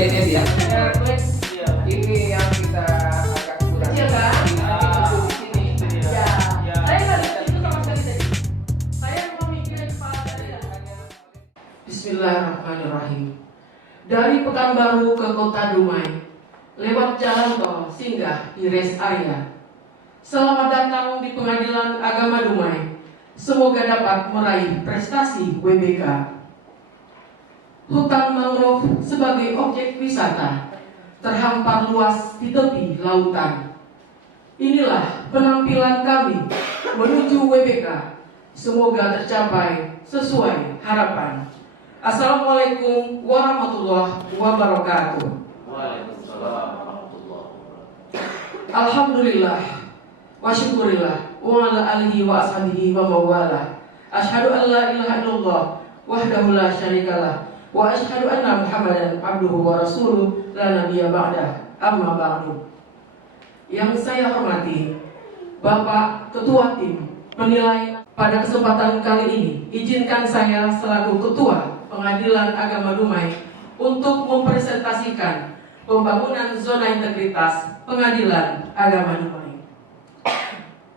edit ya. Iya. Ini yang kita agak kurang. Kecil kan? Di sini. Ya. Ya. Saya nggak lihat itu sama sekali tadi. Saya mau mikirin kepala saya. Bismillahirrahmanirrahim. Dari Pekanbaru ke Kota Dumai, lewat jalan tol singgah di rest area. Selamat datang di Pengadilan Agama Dumai. Semoga dapat meraih prestasi WBK. Hutan mangrove sebagai objek wisata terhampar luas di tepi lautan. Inilah penampilan kami menuju WBK. Semoga tercapai sesuai harapan. Assalamualaikum warahmatullahi wabarakatuh. Waalaikumsalam warahmatullahi wabarakatuh. Alhamdulillah wa syukurillah wa ala alihi wa ashabihi wa mawala. Asyhadu an la ilaha illallah wahdahu la syarikalah wa asyhadu anna Muhammadan abduhu wa rasuluh la nabiyya ba'dah. Amma ba'du. Yang saya hormati Bapak Ketua Tim Penilai, pada kesempatan kali ini izinkan saya selaku Ketua Pengadilan Agama Dumai untuk mempresentasikan pembangunan zona integritas Pengadilan Agama Dumai.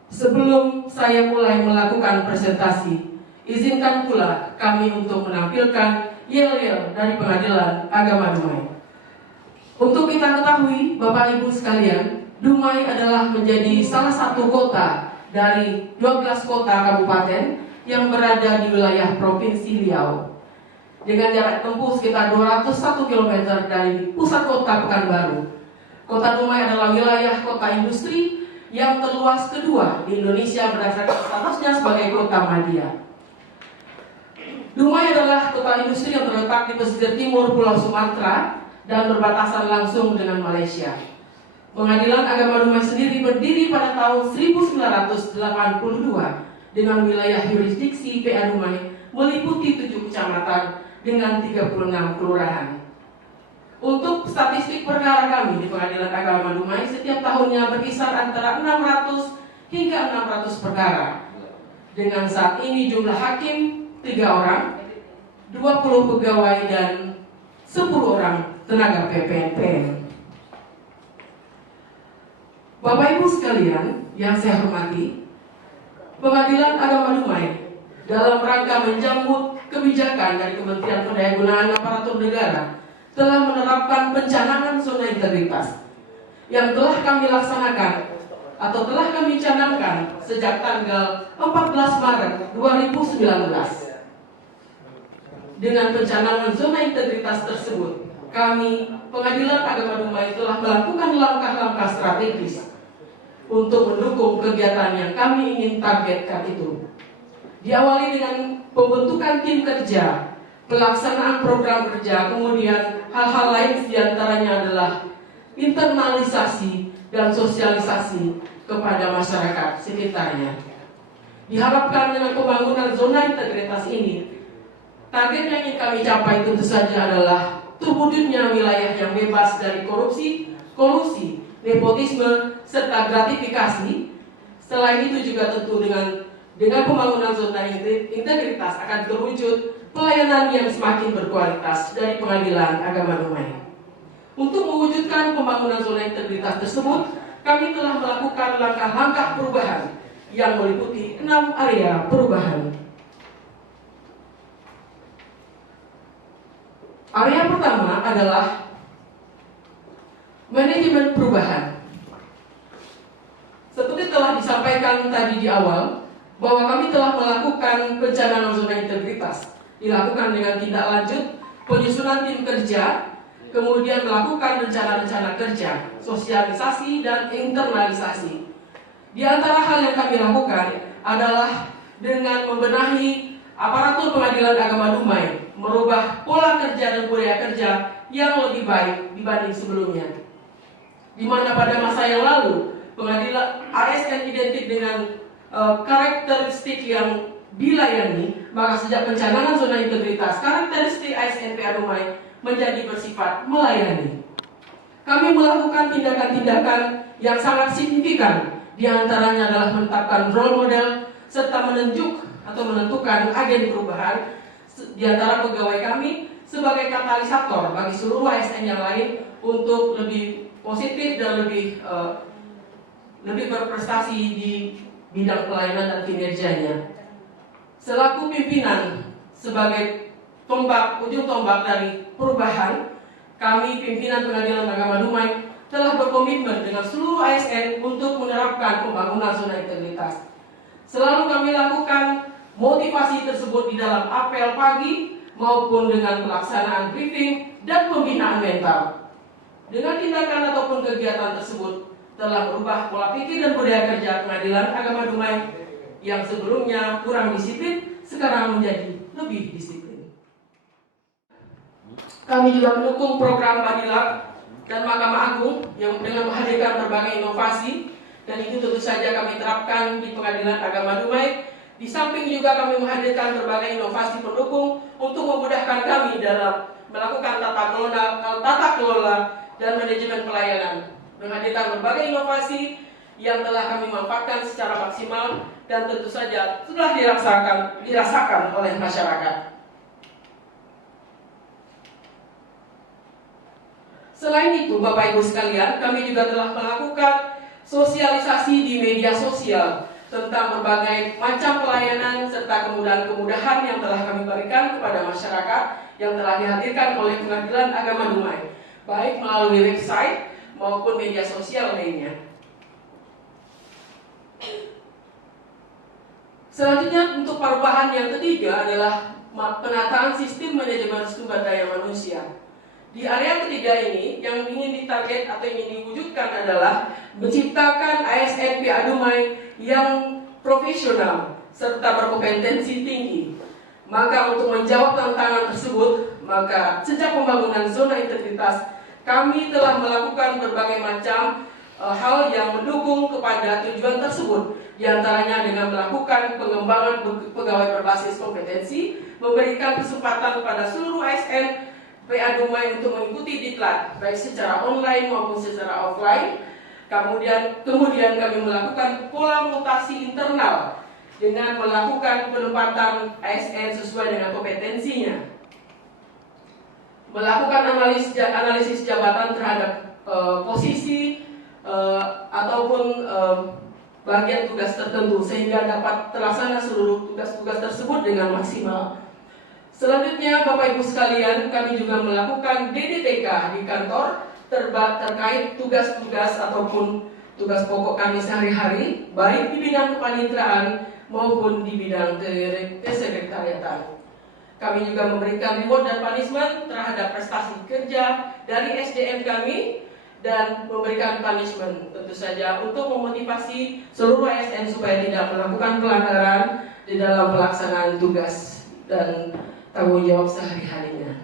Sebelum saya mulai melakukan presentasi, izinkan pula kami untuk menampilkan yel-yel dari Pengadilan Agama Dumai. Untuk kita ketahui, Bapak Ibu sekalian, Dumai adalah menjadi salah satu kota dari 12 kota kabupaten yang berada di wilayah Provinsi Riau. Dengan jarak tempuh sekitar 201 km dari pusat kota Pekanbaru, Kota Dumai adalah wilayah kota industri yang terluas kedua di Indonesia berdasarkan statusnya sebagai kota madya. Dumai adalah kota industri yang terletak di pesisir timur Pulau Sumatera dan berbatasan langsung dengan Malaysia. Pengadilan Agama Dumai sendiri berdiri pada tahun 1982 dengan wilayah yurisdiksi PA Dumai meliputi 7 kecamatan dengan 36 kelurahan. Untuk statistik perkara kami di Pengadilan Agama Dumai setiap tahunnya berkisar antara 600 hingga 600 perkara. Dengan saat ini jumlah hakim 3 orang, 20 pegawai dan 10 orang tenaga PPNPM. Bapak Ibu sekalian yang saya hormati, Pengadilan Agama Dumai dalam rangka menjambut kebijakan dari Kementerian Pendayagunaan Aparatur Negara telah menerapkan pencanangan zona integritas yang telah kami laksanakan atau telah kami canangkan sejak tanggal 14 Maret 2019. Dengan pencanangan zona integritas tersebut, kami Pengadilan Agama Dumai telah melakukan langkah-langkah strategis untuk mendukung kegiatan yang kami ingin targetkan itu. Diawali dengan pembentukan tim kerja, pelaksanaan program kerja, kemudian hal-hal lain diantaranya adalah internalisasi dan sosialisasi kepada masyarakat sekitarnya. Diharapkan dengan pembangunan zona integritas ini, target yang ingin kami capai tentu saja adalah terwujudnya wilayah yang bebas dari korupsi, kolusi, nepotisme, serta gratifikasi. Selain itu juga tentu dengan pembangunan zona integritas akan terwujud pelayanan yang semakin berkualitas dari Pengadilan Agama Dumai. Untuk mewujudkan pembangunan zona integritas tersebut, kami telah melakukan langkah-langkah perubahan yang meliputi 6 area perubahan. Area pertama adalah manajemen perubahan. Seperti telah disampaikan tadi di awal, bahwa kami telah melakukan pencanangan zona integritas, dilakukan dengan tindak lanjut penyusunan tim kerja, kemudian melakukan rencana-rencana kerja, sosialisasi dan internalisasi. Di antara hal yang kami lakukan adalah dengan membenahi aparatur Pengadilan Agama Dumai, merubah pola kerja dan budaya kerja yang lebih baik dibanding sebelumnya. Di mana pada masa yang lalu pengadilan ASN identik dengan karakteristik yang dilayani, maka sejak pencanangan zona integritas, karakteristik ASN PA Dumai menjadi bersifat melayani. Kami melakukan tindakan-tindakan yang sangat signifikan, di antaranya adalah menetapkan role model serta menunjuk atau menentukan agen perubahan di antara pegawai kami sebagai katalisator bagi seluruh ASN yang lain untuk lebih positif dan lebih berprestasi di bidang pelayanan dan kinerjanya. Selaku pimpinan sebagai ujung tombak dari perubahan, kami pimpinan Pengadilan Agama Dumai telah berkomitmen dengan seluruh ASN untuk menerapkan pembangunan zona integritas. Selalu kami lakukan motivasi tersebut di dalam apel pagi maupun dengan pelaksanaan briefing dan pembinaan mental. Dengan tindakan ataupun kegiatan tersebut telah berubah pola pikir dan budaya kerja Pengadilan Agama Dumai yang sebelumnya kurang disiplin, sekarang menjadi lebih disiplin. Kami juga mendukung program Badilak dan Mahkamah Agung yang dengan menghadirkan berbagai inovasi, dan itu tentu saja kami terapkan di Pengadilan Agama Dumai. Di samping juga kami menghadirkan berbagai inovasi pendukung untuk memudahkan kami dalam melakukan tata kelola dan manajemen pelayanan. Menghadirkan berbagai inovasi yang telah kami manfaatkan secara maksimal dan tentu saja sudah dirasakan oleh masyarakat. Selain itu, Bapak Ibu sekalian, kami juga telah melakukan sosialisasi di media sosial tentang berbagai macam pelayanan serta kemudahan-kemudahan yang telah kami berikan kepada masyarakat yang telah dihadirkan oleh Pengadilan Agama Dumai, baik melalui website maupun media sosial lainnya. Selanjutnya, untuk perubahan yang ketiga adalah penataan sistem manajemen sumber daya manusia. Di area ketiga ini, yang ingin ditarget atau ingin diwujudkan adalah menciptakan ASN PA Dumai yang profesional serta berkompetensi tinggi. Maka untuk menjawab tantangan tersebut, maka sejak pembangunan zona integritas, kami telah melakukan berbagai macam hal yang mendukung kepada tujuan tersebut. Di antaranya dengan melakukan pengembangan pegawai berbasis kompetensi, memberikan kesempatan kepada seluruh ASN PA Dumai untuk mengikuti diklat baik secara online maupun secara offline. Kemudian kami melakukan pola mutasi internal dengan melakukan penempatan ASN sesuai dengan kompetensinya, melakukan analisis jabatan terhadap posisi ataupun bagian tugas tertentu sehingga dapat terlaksana seluruh tugas-tugas tersebut dengan maksimal. Selanjutnya, Bapak Ibu sekalian, kami juga melakukan DDTK di kantor terkait tugas-tugas ataupun tugas pokok kami sehari-hari, baik di bidang kepaniteraan maupun di bidang kesekretariatan. Kami juga memberikan reward dan punishment terhadap prestasi kerja dari SDM kami dan memberikan punishment tentu saja untuk memotivasi seluruh ASN supaya tidak melakukan pelanggaran di dalam pelaksanaan tugas dan tanggung jawab sehari-harinya.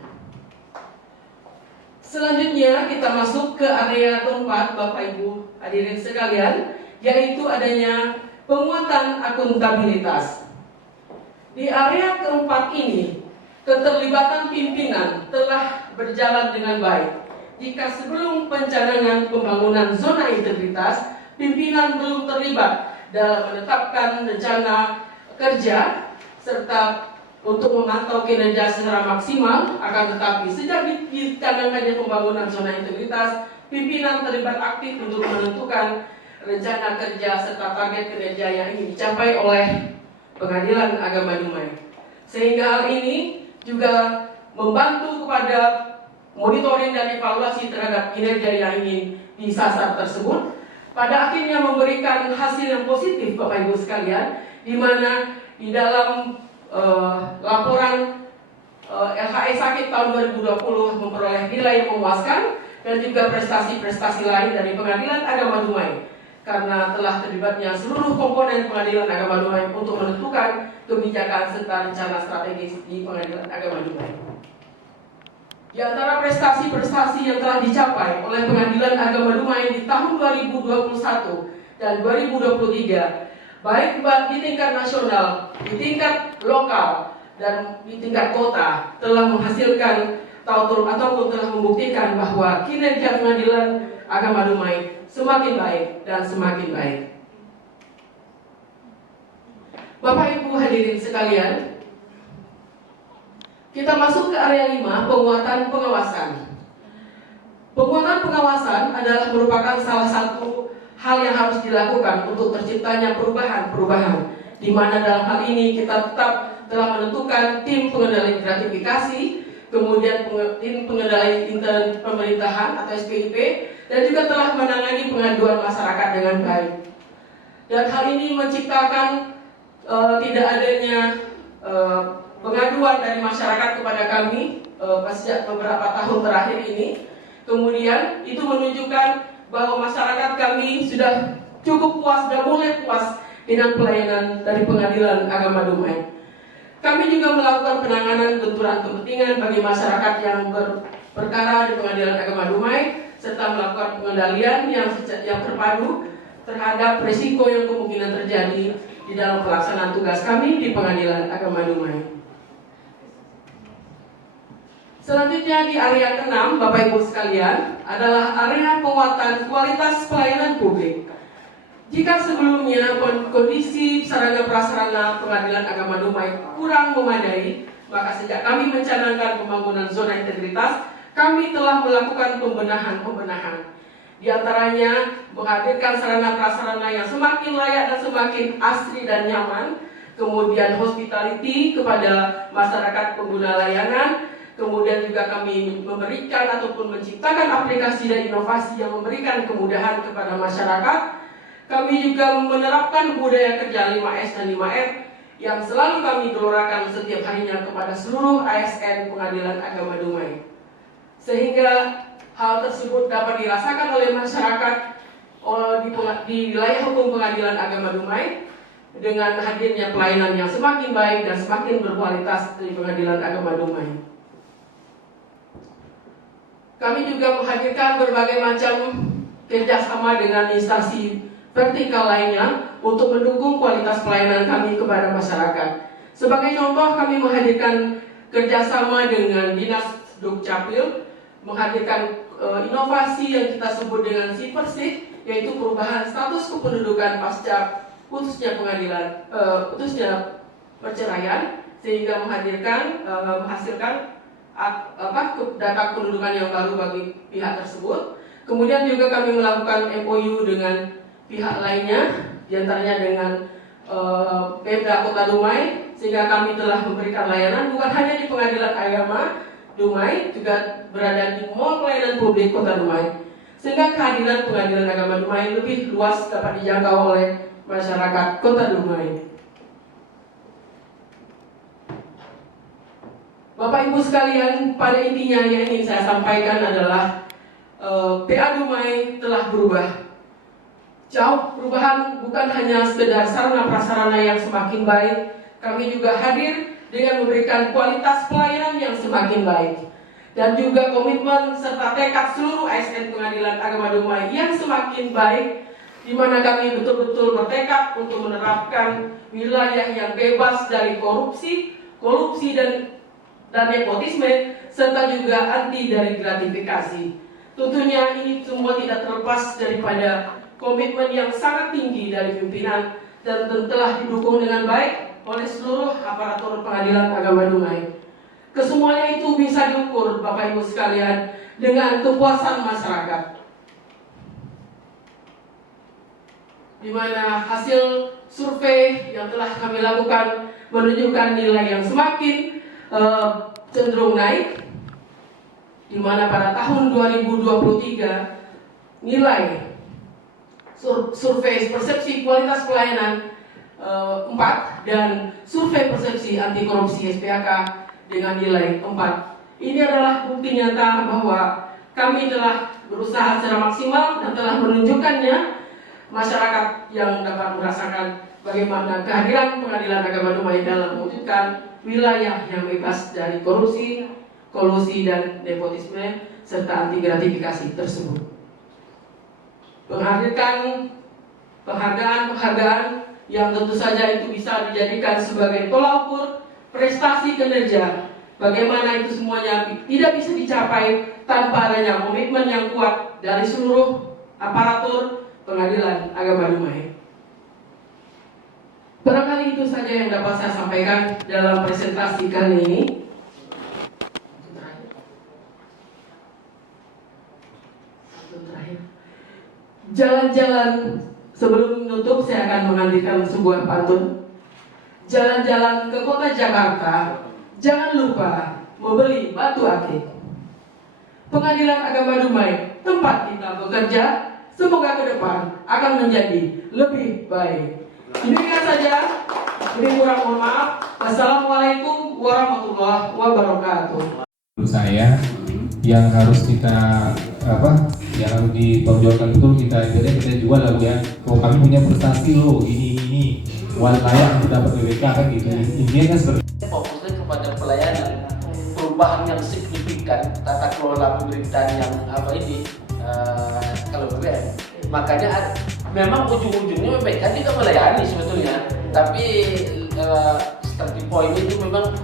Selanjutnya kita masuk ke area keempat, Bapak Ibu hadirin sekalian, yaitu adanya penguatan akuntabilitas. Di area keempat ini, keterlibatan pimpinan telah berjalan dengan baik. Jika sebelum pencanangan pembangunan zona integritas, pimpinan belum terlibat dalam menetapkan rencana kerja serta untuk memantau kinerja secara maksimal, akan tetapi sejak dicanangkannya pembangunan zona integritas, pimpinan terlibat aktif untuk menentukan rencana kerja serta target kinerja yang ingin dicapai oleh Pengadilan Agama Dumai. Sehingga hal ini juga membantu kepada monitoring dan evaluasi terhadap kinerja yang ingin disasar tersebut, pada akhirnya memberikan hasil yang positif, Bapak Ibu sekalian, di mana di dalam laporan LHE sakit tahun 2020 memperoleh nilai yang memuaskan dan juga prestasi-prestasi lain dari Pengadilan Agama Dumai karena telah terlibatnya seluruh komponen Pengadilan Agama Dumai untuk menentukan kebijakan serta rencana strategis di Pengadilan Agama Dumai. Di antara prestasi-prestasi yang telah dicapai oleh Pengadilan Agama Dumai di tahun 2021 dan 2023, baik di tingkat nasional, di tingkat lokal, dan di tingkat kota, telah menghasilkan ataupun telah membuktikan bahwa kinerja Pengadilan Agama Dumai semakin baik dan semakin baik. Bapak Ibu hadirin sekalian, Kita masuk ke area 5, penguatan pengawasan. Penguatan pengawasan adalah merupakan salah satu hal yang harus dilakukan untuk terciptanya perubahan-perubahan, di mana dalam hal ini kita tetap telah menentukan tim pengendali gratifikasi, kemudian tim pengendali intern pemerintahan atau SPIP, dan juga telah menangani pengaduan masyarakat dengan baik. Dan hal ini menciptakan tidak adanya pengaduan dari masyarakat kepada kami sejak beberapa tahun terakhir ini. Kemudian itu menunjukkan bahwa masyarakat kami sudah cukup puas dan mulai puas dengan pelayanan dari Pengadilan Agama Dumai. Kami juga melakukan penanganan benturan kepentingan bagi masyarakat yang berperkara di Pengadilan Agama Dumai, serta melakukan pengendalian yang terpadu terhadap risiko yang kemungkinan terjadi di dalam pelaksanaan tugas kami di Pengadilan Agama Dumai. Selanjutnya di area ke-6, Bapak Ibu sekalian, adalah area penguatan kualitas pelayanan publik. Jika sebelumnya kondisi sarana prasarana Pengadilan Agama Dumai kurang memadai, maka sejak kami mencanangkan pembangunan zona integritas, kami telah melakukan pembenahan. Di antaranya menghadirkan sarana prasarana yang semakin layak dan semakin asri dan nyaman, kemudian hospitality kepada masyarakat pengguna layanan. Kemudian juga kami memberikan ataupun menciptakan aplikasi dan inovasi yang memberikan kemudahan kepada masyarakat. Kami juga menerapkan budaya kerja 5S dan 5R yang selalu kami gelorakan setiap harinya kepada seluruh ASN Pengadilan Agama Dumai. Sehingga hal tersebut dapat dirasakan oleh masyarakat di wilayah hukum Pengadilan Agama Dumai dengan hadirnya pelayanan yang semakin baik dan semakin berkualitas di Pengadilan Agama Dumai. Kami juga menghadirkan berbagai macam kerjasama dengan instansi vertikal lainnya untuk mendukung kualitas pelayanan kami kepada masyarakat. Sebagai contoh, kami menghadirkan kerjasama dengan Dinas Dukcapil, menghadirkan inovasi yang kita sebut dengan Sipersik, yaitu perubahan status kependudukan pasca putusnya perceraian, sehingga menghasilkan data kependudukan yang baru bagi pihak tersebut. Kemudian juga kami melakukan MOU dengan pihak lainnya, diantaranya dengan Pemda Kota Dumai, sehingga kami telah memberikan layanan bukan hanya di Pengadilan Agama Dumai, juga berada di mall pelayanan publik Kota Dumai, sehingga kehadiran Pengadilan Agama Dumai lebih luas dapat dijangkau oleh masyarakat Kota Dumai. Bapak Ibu sekalian, pada intinya yang ingin saya sampaikan adalah PA Dumai telah berubah. Jauh perubahan, bukan hanya sekedar sarana prasarana yang semakin baik, kami juga hadir dengan memberikan kualitas pelayanan yang semakin baik, dan juga komitmen serta tekad seluruh ASN Pengadilan Agama Dumai yang semakin baik, di mana kami betul-betul bertekad untuk menerapkan wilayah yang bebas dari korupsi dan nepotisme, serta juga anti dari gratifikasi. Tentunya ini semua tidak terlepas daripada komitmen yang sangat tinggi dari pimpinan dan telah didukung dengan baik oleh seluruh aparatur Pengadilan Agama Dumai. Kesemuanya itu bisa diukur, Bapak Ibu sekalian, dengan kepuasan masyarakat, di mana hasil survei yang telah kami lakukan menunjukkan nilai yang semakin cenderung naik, di mana pada tahun 2023 nilai survei persepsi kualitas pelayanan 4 dan survei persepsi anti korupsi SPAK dengan nilai 4. Ini adalah bukti nyata bahwa kami telah berusaha secara maksimal dan telah menunjukkannya masyarakat yang dapat merasakan bagaimana kehadiran Pengadilan Agama Dumai dalam mewujudkan wilayah yang bebas dari korupsi, kolusi, dan nepotisme serta anti gratifikasi tersebut. Menghadirkan penghargaan yang tentu saja itu bisa dijadikan sebagai tolak ukur prestasi kinerja. Bagaimana itu semuanya tidak bisa dicapai tanpa adanya komitmen yang kuat dari seluruh aparatur Pengadilan Agama Dumai. Barangkali itu saja yang dapat saya sampaikan dalam presentasi kali ini. Jalan-jalan sebelum menutup saya akan menghadirkan sebuah pantun. Jalan-jalan ke kota Jakarta, jangan lupa membeli batu akik. Pengadilan Agama Dumai, tempat kita bekerja, semoga ke depan akan menjadi lebih baik. Demikian saja. Lebih kurang mohon maaf. Wassalamualaikum warahmatullahi wabarakatuh. Menurut saya yang harus kita yang harus diperjuangkan itu kita jual lagu ya. Oh, kami punya prestasi loh ini wal layak untuk dapat BPK kan gitu. Intinya kan seperti Fokusnya kepada pelayanan, perubahan yang signifikan tata kelola pemerintahan yang kalau BBM. Makanya memang ujung-ujungnya BPK tidak melayani sebetulnya, tapi starting point itu memang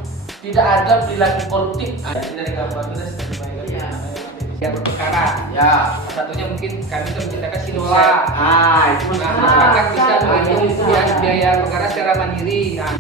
tidak ada perilaku koruptif. Dari Kapolres yang berperkara. Ya, satunya mungkin kami sudah menciptakan Sinola. Itu masyarakat bisa mengajukan biaya perkara secara mandiri. Nah,